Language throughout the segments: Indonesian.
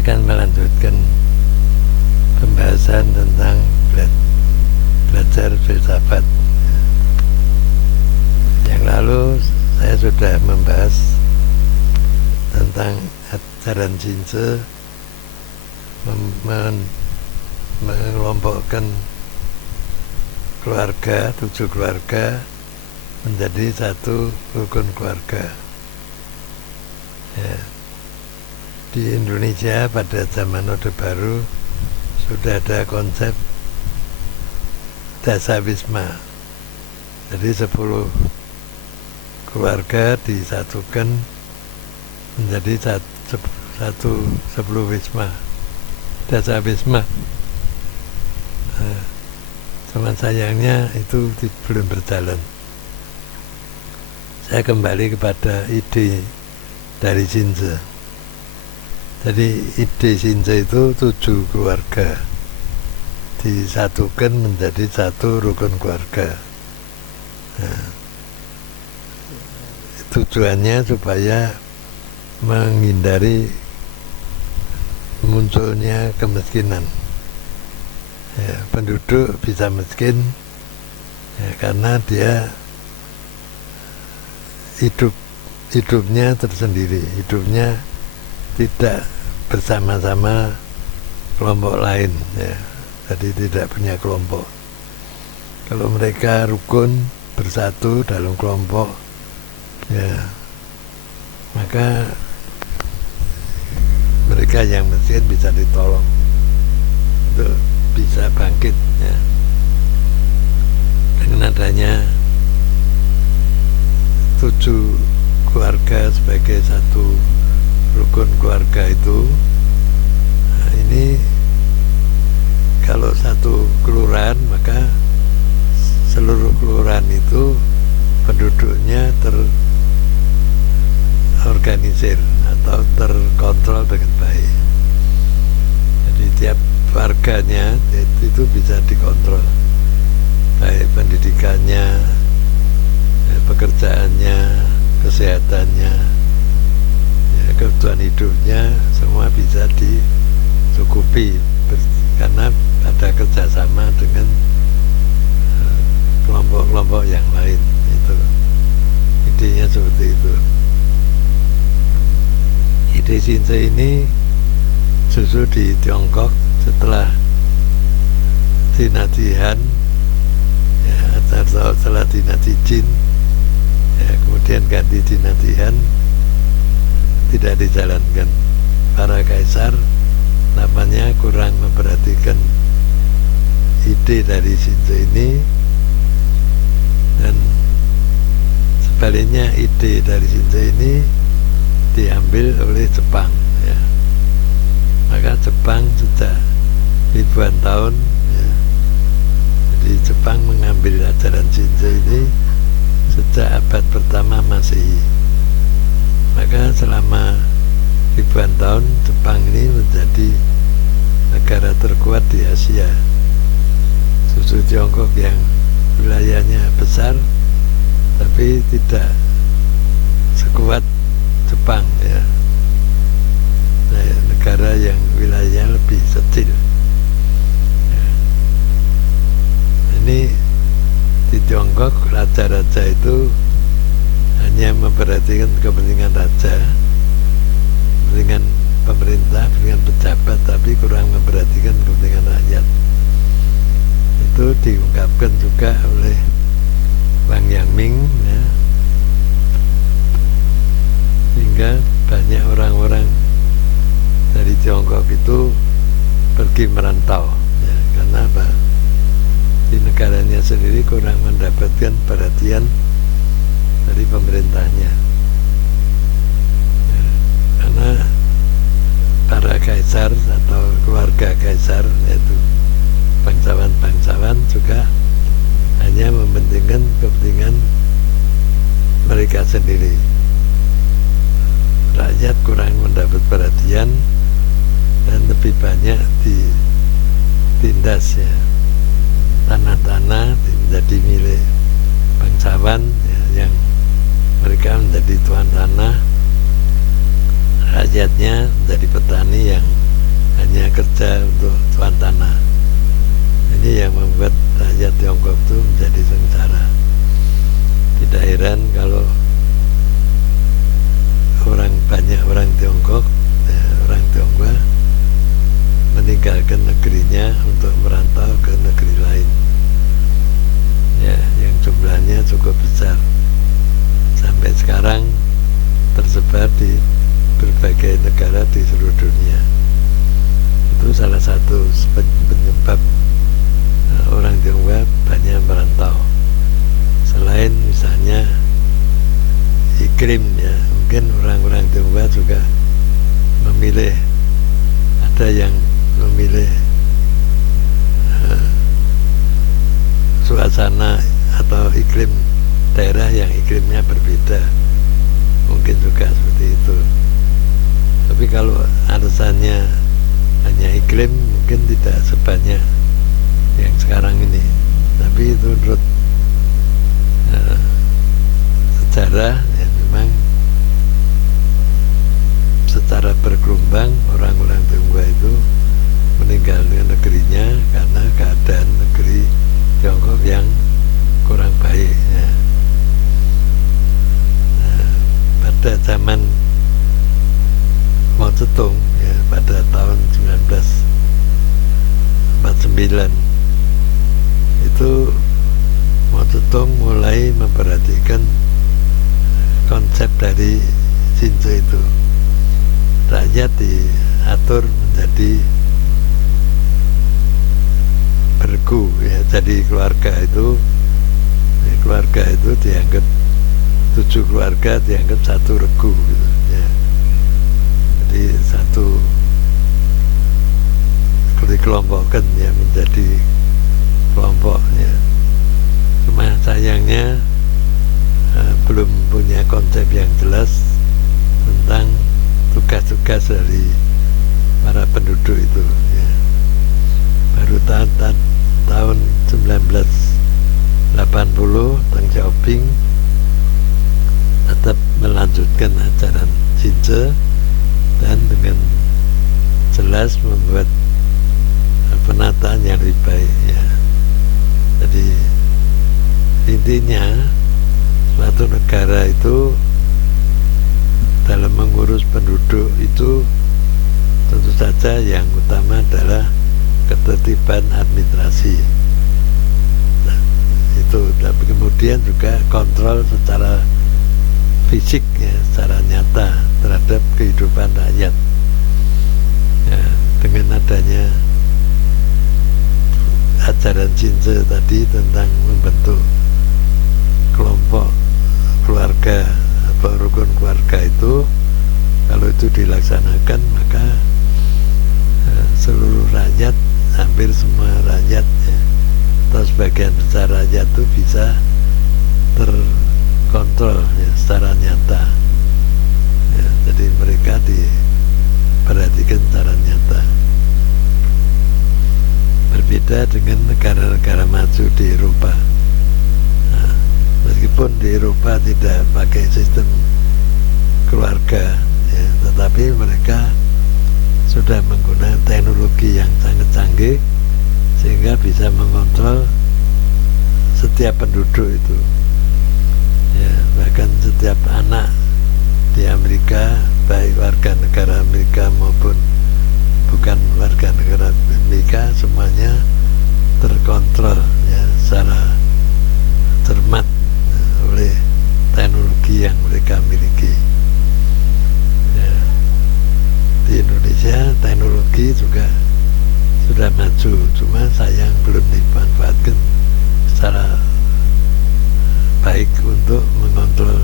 Saya akan melanjutkan pembahasan tentang belajar filsafat. Yang lalu saya sudah membahas tentang ajaran Xinzi mengelompokkan keluarga, 7 keluarga menjadi satu rukun keluarga. Ya. Di Indonesia pada zaman Orde Baru sudah ada konsep Dasawisma. Jadi 10 keluarga disatukan menjadi 10 wisma, Dasawisma. Cuman sayangnya itu belum berjalan. Saya kembali kepada ide dari Xinzi. Jadi ide Xinzi itu 7 keluarga disatukan menjadi satu rukun keluarga. Tujuannya supaya menghindari munculnya kemiskinan. Ya, penduduk bisa miskin ya, karena dia hidupnya tersendiri, hidupnya tidak bersama-sama kelompok lain ya. Jadi tidak punya kelompok. Kalau mereka rukun bersatu dalam kelompok ya, maka mereka yang miskin bisa ditolong, itu bisa bangkit ya. Dengan adanya 7 keluarga sebagai satu rukun keluarga itu, nah ini kalau satu kelurahan maka seluruh kelurahan itu penduduknya terorganisir atau terkontrol dengan baik. Jadi tiap warganya itu bisa dikontrol, baik pendidikannya, pekerjaannya, kesehatannya, kebutuhan hidupnya, semua bisa dicukupi karena ada kerjasama dengan kelompok-kelompok yang lain. Itu idenya seperti itu. Ide Xinzi ini justru di Tiongkok setelah dinasti Han ya, atau setelah dinasti Jin ya, kemudian ganti dinasti Han, tidak dijalankan. Para kaisar namanya kurang memperhatikan ide dari Xinzi ini, dan sebaliknya ide dari Xinzi ini diambil oleh Jepang ya. Maka Jepang sejak ribuan tahun ya, jadi Jepang mengambil ajaran Xinzi ini sejak abad pertama Masehi. Maka selama ribuan tahun Jepang ini menjadi negara terkuat di Asia. Susul Tiongkok yang wilayahnya besar tapi tidak sekuat Jepang ya. Negara yang wilayahnya lebih kecil ya. Ini di Tiongkok raja-raja itu hanya memperhatikan kepentingan raja, kepentingan pemerintah, kepentingan pejabat, tapi kurang memperhatikan kepentingan rakyat. Itu diungkapkan juga oleh Wang Yangming ya. Sehingga banyak orang-orang dari Tiongkok itu pergi merantau ya, karena apa? Di negaranya sendiri kurang mendapatkan perhatian dari pemerintahnya ya, karena para kaisar atau keluarga kaisar, yaitu bangsawan-bangsawan, juga hanya mementingkan kepentingan mereka sendiri. Rakyat kurang mendapat perhatian dan lebih banyak ditindas ya. Tanah-tanah menjadi milik bangsawan ya, yang mereka menjadi tuan tanah, rakyatnya menjadi petani yang hanya kerja untuk tuan tanah. Ini yang membuat rakyat Tiongkok itu menjadi sengsara. Tidak heran kalau banyak orang Tiongkok, orang Tionghoa meninggalkan negerinya untuk merantau ke negeri lain, ya, yang jumlahnya cukup besar. Sampai sekarang tersebar di berbagai negara di seluruh dunia. Itu salah satu penyebab orang Tionghoa banyak merantau. Selain misalnya iklim, ya, mungkin orang-orang Tionghoa juga memilih, ada yang memilih suasana atau iklim daerah yang iklimnya berbeda, mungkin juga seperti itu. Tapi kalau alasannya hanya iklim, mungkin tidak sebanyak yang sekarang ini. Tapi itu menurut sejarah, ya, memang secara bergelombang orang-orang Tionghoa itu meninggalkan negerinya karena keadaan negeri Tiongkok yang kurang baik, ya. Pada zaman Mao Zedong, ya, pada tahun 1949 itu Mao Zedong mulai memperhatikan konsep dari Shinzo itu. Rakyat diatur menjadi bergu, ya, jadi keluarga itu dianggap 7 keluarga dianggap satu regu, gitu, ya. Jadi satu dikelompokkan, ya, menjadi kelompok, ya. Cuma sayangnya belum punya konsep yang jelas tentang tugas-tugas dari para penduduk itu, ya. Baru tahun 1980 Deng Xiaoping tetap melanjutkan ajaran Shinzo dan dengan jelas membuat penataan yang lebih baik, ya. Jadi intinya suatu negara itu dalam mengurus penduduk itu tentu saja yang utama adalah ketertiban administrasi. Nah, itu, tapi kemudian juga kontrol secara fisik, ya, secara nyata terhadap kehidupan rakyat, ya, dengan adanya ajaran Shinzo tadi tentang membentuk kelompok keluarga atau rukun keluarga itu, kalau itu dilaksanakan maka seluruh rakyat, hampir semua rakyat, ya, atau sebagian besar rakyat itu bisa terkontrol, ya, secara nyata, ya. Jadi mereka diperhatikan secara nyata. Berbeda dengan negara-negara maju di Eropa. Nah, meskipun di Eropa tidak pakai sistem keluarga, ya, tetapi mereka sudah menggunakan teknologi yang sangat canggih sehingga bisa mengontrol setiap penduduk itu, ya. Bahkan setiap anak di Amerika, baik warga negara Amerika maupun bukan warga negara Amerika, semuanya terkontrol, ya, secara cermat oleh teknologi yang mereka miliki, ya. Di Indonesia teknologi juga sudah maju, cuma sayang belum dimanfaatkan secara baik untuk mengontrol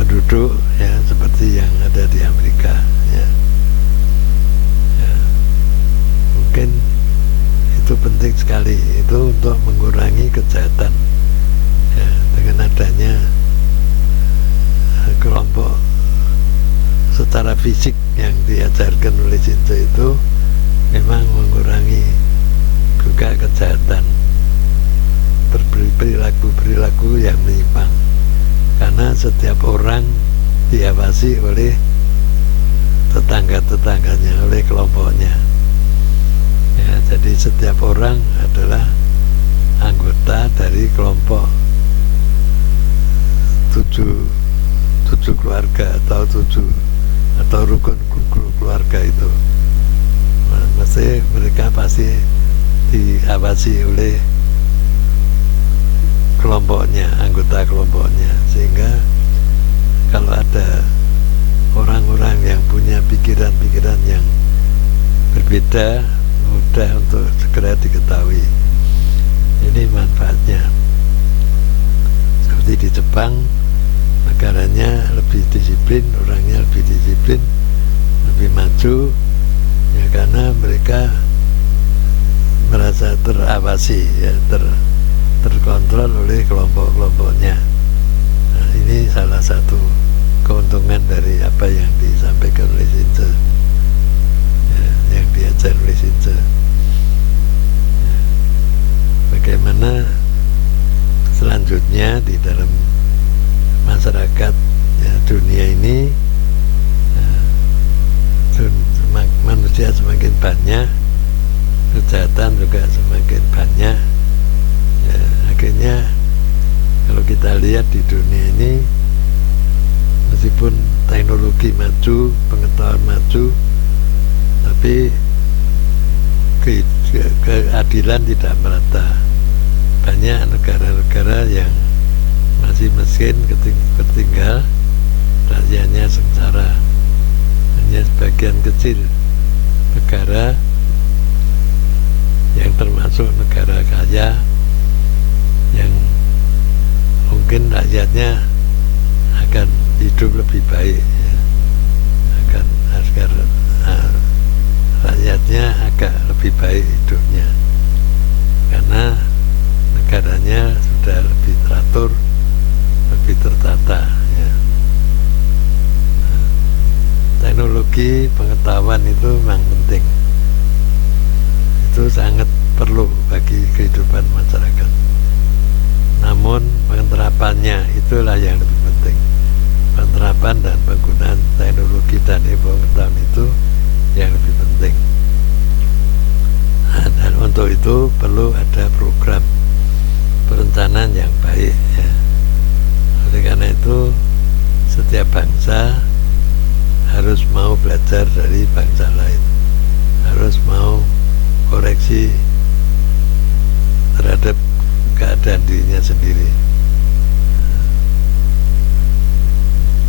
penduduk, ya, seperti yang ada di Amerika, ya. Mungkin itu penting sekali itu untuk mengurangi kejahatan, ya, dengan adanya kelompok secara fisik yang diajarkan oleh Shinzo itu memang mengurangi juga kejahatan, perilaku yang menyimpang, karena setiap orang diawasi oleh tetangga-tetangganya, oleh kelompoknya. Ya, jadi setiap orang adalah anggota dari kelompok tujuh keluarga atau rukun keluarga itu. Mesti mereka pasti diawasi oleh kelompoknya, anggota kelompoknya, sehingga kalau ada orang-orang yang punya pikiran-pikiran yang berbeda, mudah untuk segera diketahui. Ini manfaatnya. Seperti di Jepang, negaranya lebih disiplin, orangnya lebih disiplin, lebih maju, ya karena mereka merasa terawasi, ya, terkontrol oleh kelompok-kelompoknya. Nah, ini salah satu keuntungan dari apa yang disampaikan oleh Shinze, ya, yang diajar oleh Shinze. Ya. Bagaimana selanjutnya di dalam masyarakat, ya, dunia ini, ya, manusia semakin banyak, kejahatan juga semakin banyak. Ya, akhirnya kalau kita lihat di dunia ini, meskipun teknologi maju, pengetahuan maju, tapi keadilan tidak merata. Banyak negara-negara yang masih miskin, tertinggal, rakyatnya sengsara. Hanya sebagian kecil negara yang termasuk negara kaya yang mungkin rakyatnya akan hidup lebih baik, ya. agar rakyatnya agak lebih baik hidupnya, karena negaranya sudah lebih teratur, lebih tertata, ya. Teknologi pengetahuan itu memang penting, itu sangat perlu bagi kehidupan masyarakat. Namun penerapannya itulah yang lebih penting. Penerapan dan penggunaan teknologi dan ilmu pengetahuan itu yang lebih penting. Nah, dan untuk itu perlu ada program perencanaan yang baik, ya. Oleh karena itu setiap bangsa harus mau belajar dari bangsa lain, harus mau koreksi terhadap keadaan dirinya sendiri.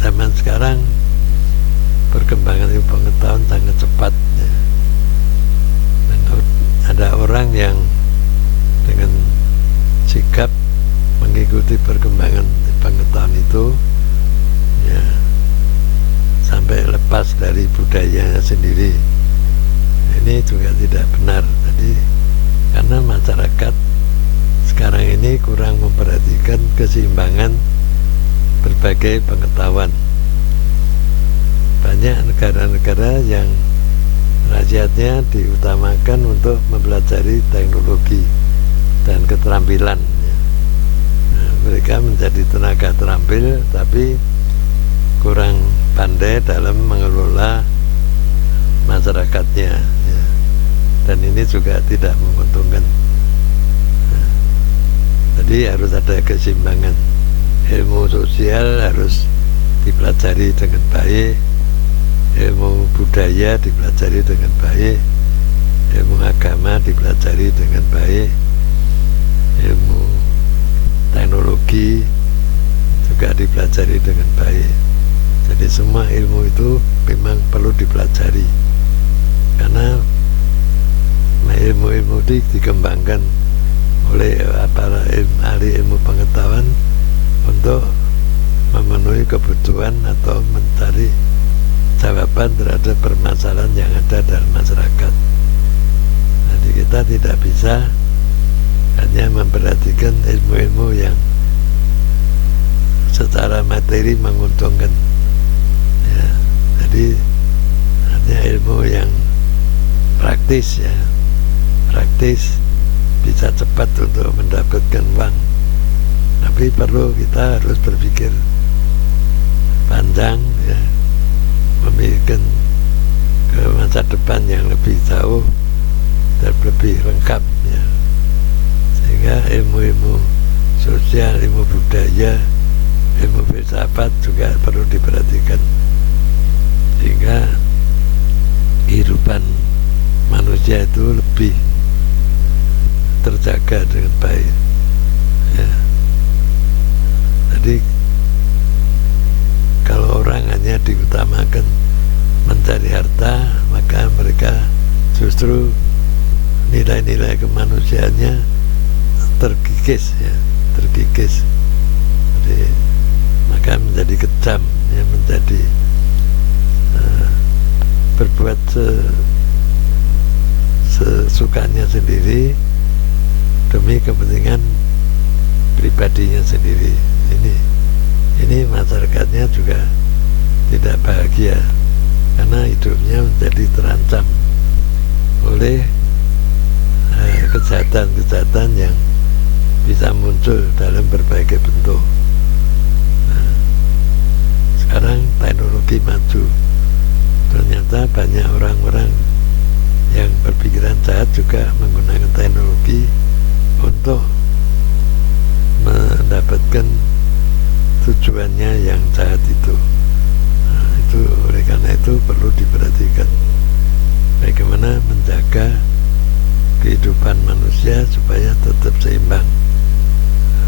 Zaman sekarang perkembangan ilmu pengetahuan sangat cepat, ya. Dan ada orang yang dengan sikap mengikuti perkembangan pengetahuan itu, ya, sampai lepas dari budayanya sendiri. Ini juga tidak benar. Jadi karena masyarakat sekarang ini kurang memperhatikan keseimbangan berbagai pengetahuan. Banyak negara-negara yang rakyatnya diutamakan untuk mempelajari teknologi dan keterampilan, ya. Nah, mereka menjadi tenaga terampil tapi kurang pandai dalam mengelola masyarakatnya, ya. Dan ini juga tidak menguntungkan. Nah, jadi harus ada keseimbangan. Ilmu sosial harus dipelajari dengan baik, ilmu budaya dipelajari dengan baik, ilmu agama dipelajari dengan baik, ilmu teknologi juga dipelajari dengan baik. Jadi semua ilmu itu memang perlu dipelajari, karena ilmu-ilmu itu dikembangkan oleh para ahli ilmu pengetahuan untuk memenuhi kebutuhan atau mencari jawaban terhadap permasalahan yang ada dalam masyarakat. Jadi kita tidak bisa hanya memperhatikan ilmu-ilmu yang secara materi menguntungkan, ya. Jadi hanya ilmu yang praktis, ya, praktis bisa cepat untuk mendapatkan uang. Tapi perlu kita harus berpikir panjang, ya, memikirkan kehidupan yang lebih jauh dan lebih lengkap ya. Sehingga ilmu-ilmu sosial, ilmu budaya, ilmu filsafat juga perlu diperhatikan, sehingga kehidupan manusia itu lebih terjaga dengan baik ya. Jadi kalau orang hanya diutamakan mencari harta, maka mereka justru nilai-nilai kemanusiaannya terkikis ya, terkikis. Jadi maka menjadi kejam ya, menjadi berbuat sesukanya sendiri demi kepentingan pribadinya sendiri. Ini masyarakatnya juga tidak bahagia karena hidupnya menjadi terancam oleh kejahatan-kejahatan yang bisa muncul dalam berbagai bentuk. Nah, sekarang teknologi maju, ternyata banyak orang-orang yang berpikiran jahat juga menggunakan teknologi untuk mendapatkan tujuannya yang jahat itu. Nah, itu oleh karena itu perlu diperhatikan bagaimana menjaga kehidupan manusia supaya tetap seimbang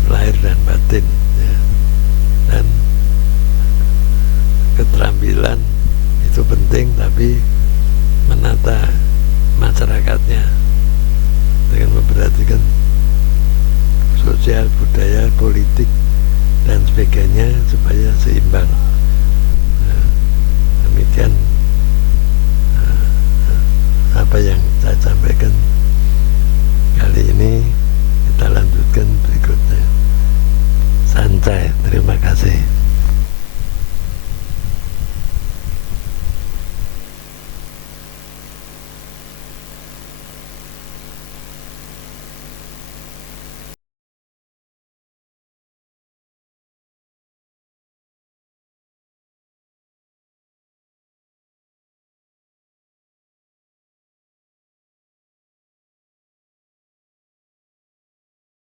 lahir dan batin ya. Dan keterampilan itu penting, tapi menata masyarakatnya dengan memperhatikan sosial, budaya, politik dan sebagainya supaya seimbang. Nah, demikian apa yang saya sampaikan kali ini. Kita lanjutkan berikutnya. Santai, terima kasih.